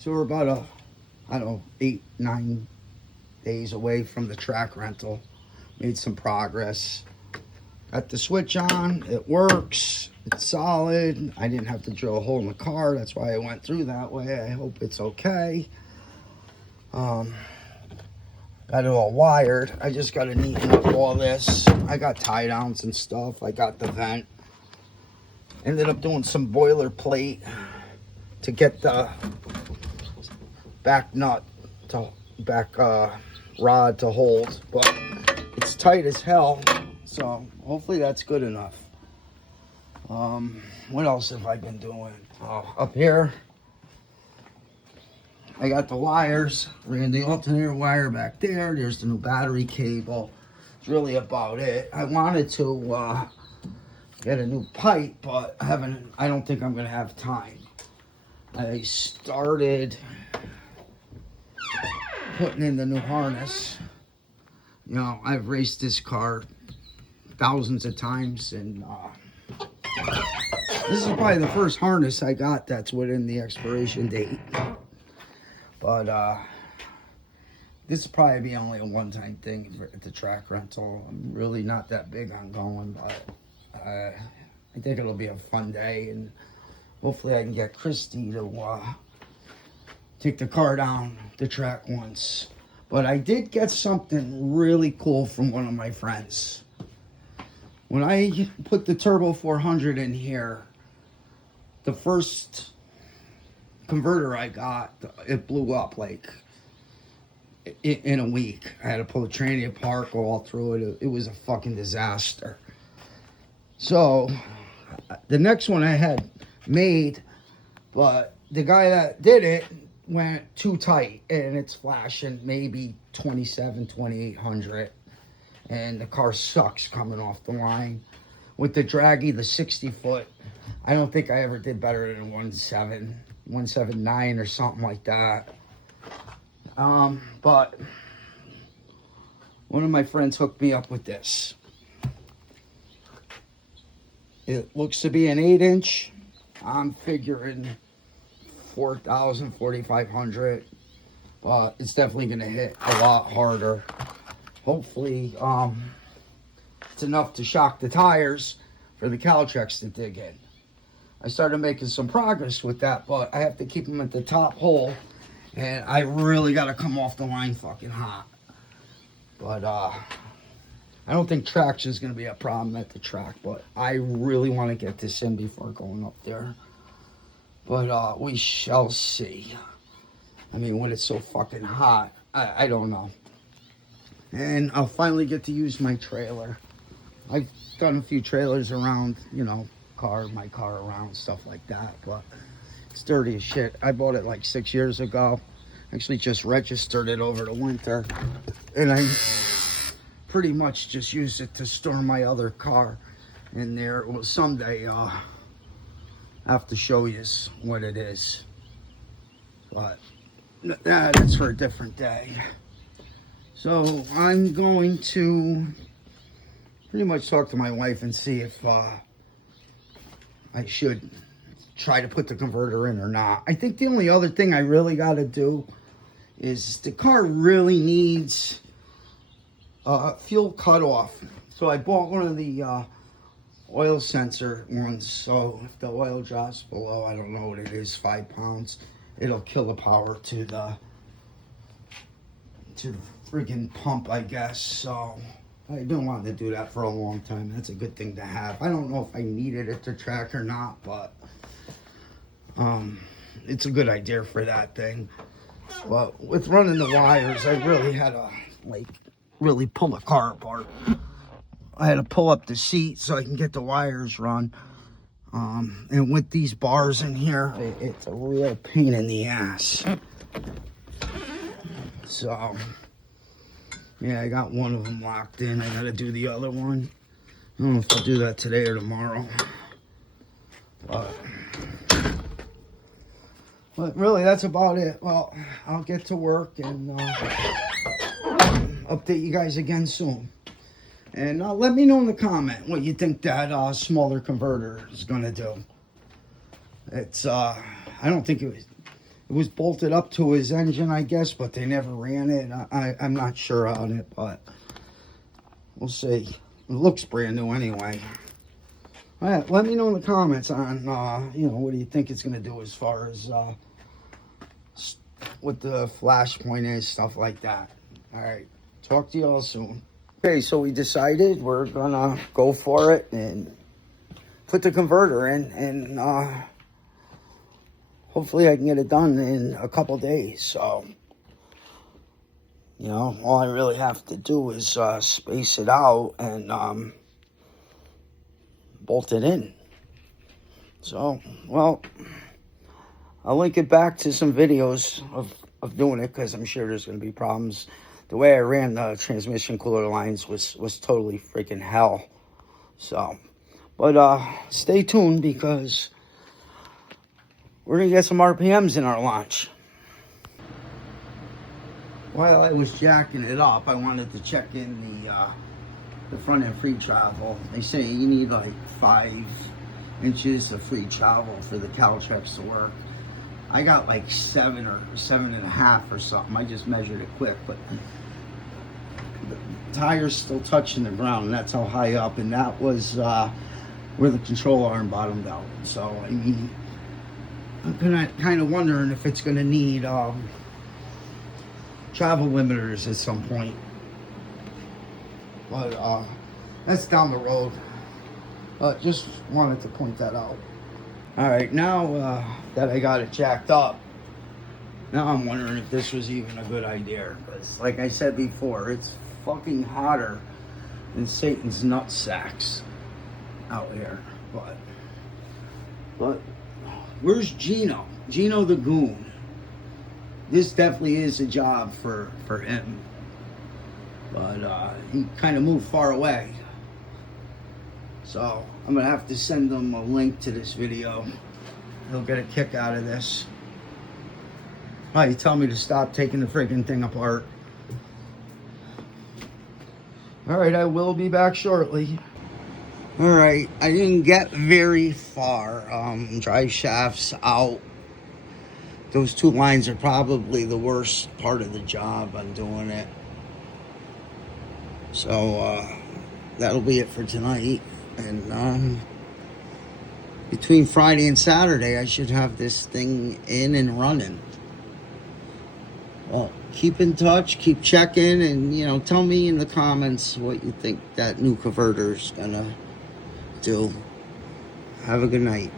So we're about I don't know, 8-9 days away from the track rental. Made some progress. Got the switch on. It works. It's solid. I didn't have to drill a hole in the car. That's why I went through that way. I hope it's okay. Got it all wired. I just got to neaten up all this. I got tie downs and stuff. I got the vent. Ended up doing some boilerplate to get the back nut to back rod to hold, but it's tight as hell, so hopefully that's good enough. What else have I been doing? Up here I got the wires. Ran the alternator wire back there. There's the new battery cable. It's really about it. I wanted to get a new pipe, but I don't think I'm gonna have time. I started putting in the new harness. You know, I've raced this car thousands of times, and this is probably the first harness I got that's within the expiration date. But this will probably be only a one-time thing at the track rental. I'm really not that big on going, but I think it'll be a fun day, and hopefully I can get Christy to take the car down the track once. But I did get something really cool from one of my friends. When I put the Turbo 400 in here, the first converter I got, it blew up like in a week. I had to pull the tranny apart, go all through it. It was a fucking disaster. So the next one I had made, but the guy that did it went too tight, and it's flashing maybe 2800, and the car sucks coming off the line. With the draggy, the 60-foot, I don't think I ever did better than 179 or something like that. But one of my friends hooked me up with this. It looks to be an 8-inch. I'm figuring 4,000, 4,500, but it's definitely going to hit a lot harder. Hopefully, it's enough to shock the tires for the Caltrex to dig in. I started making some progress with that, but I have to keep them at the top hole, and I really got to come off the line fucking hot. But I don't think traction is going to be a problem at the track, but I really want to get this in before going up there. But we shall see. I mean, when it's so fucking hot, I don't know. And I'll finally get to use my trailer. I've done a few trailers around, you know, my car around, stuff like that, but it's dirty as shit. I bought it like 6 years ago. Actually just registered it over the winter, and I pretty much just used it to store my other car in there. Well, someday I have to show you what it is, but that's for a different day. So I'm going to pretty much talk to my wife and see if I should try to put the converter in or not. I think the only other thing I really got to do is the car really needs fuel cutoff. So I bought one of the oil sensor ones, so if the oil drops below, I don't know what it is, 5 pounds, it'll kill the power to the freaking pump, I guess. So I've been wanting to do that for a long time. That's a good thing to have. I don't know if I need it at the track or not, but it's a good idea for that thing. But with running the wires, I really had to really pull the car apart. I had to pull up the seat so I can get the wires run. And with these bars in here, it's a real pain in the ass. So yeah, I got one of them locked in. I gotta do the other one. I don't know if I'll do that today or tomorrow. But really, that's about it. Well, I'll get to work and update you guys again soon. And let me know in the comment what you think that smaller converter is gonna do. It's I don't think it was bolted up to his engine, I guess, but they never ran it. I'm not sure on it, but we'll see. It looks brand new anyway. All right, let me know in the comments on, you know, what do you think it's going to do as far as what the flash point is, stuff like that. All right, talk to you all soon. Okay, so we decided we're going to go for it and put the converter in, and hopefully I can get it done in a couple days. So, you know, all I really have to do is space it out and bolt it in. So, well, I'll link it back to some videos of doing it, because I'm sure there's going to be problems. The way I ran the transmission cooler lines was totally freaking hell. So, but stay tuned, because we're going to get some RPMs in our launch. While I was jacking it up, I wanted to check in the front end free travel. They say you need like 5 inches of free travel for the Caltrex to work. I got like 7 or 7.5 or something. I just measured it quick, but the tire's still touching the ground, and that's how high up, and that was where the control arm bottomed out. So, I mean, I'm kind of wondering if it's going to need travel limiters at some point. But that's down the road. But just wanted to point that out. All right, now that I got it jacked up, now I'm wondering if this was even a good idea. Because like I said before, it's fucking hotter than Satan's nut sacks out here. But where's Gino? Gino the Goon. This definitely is a job for him. But he kind of moved far away. So I'm going to have to send him a link to this video. He'll get a kick out of this. Oh, you tell me to stop taking the freaking thing apart. Alright, I will be back shortly. Alright, I didn't get very far. Drive shafts out. Those 2 lines are probably the worst part of the job on doing it. So, that'll be it for tonight. And between Friday and Saturday, I should have this thing in and running. Well, keep in touch, keep checking, and, you know, tell me in the comments what you think that new converter's gonna do. Have a good night.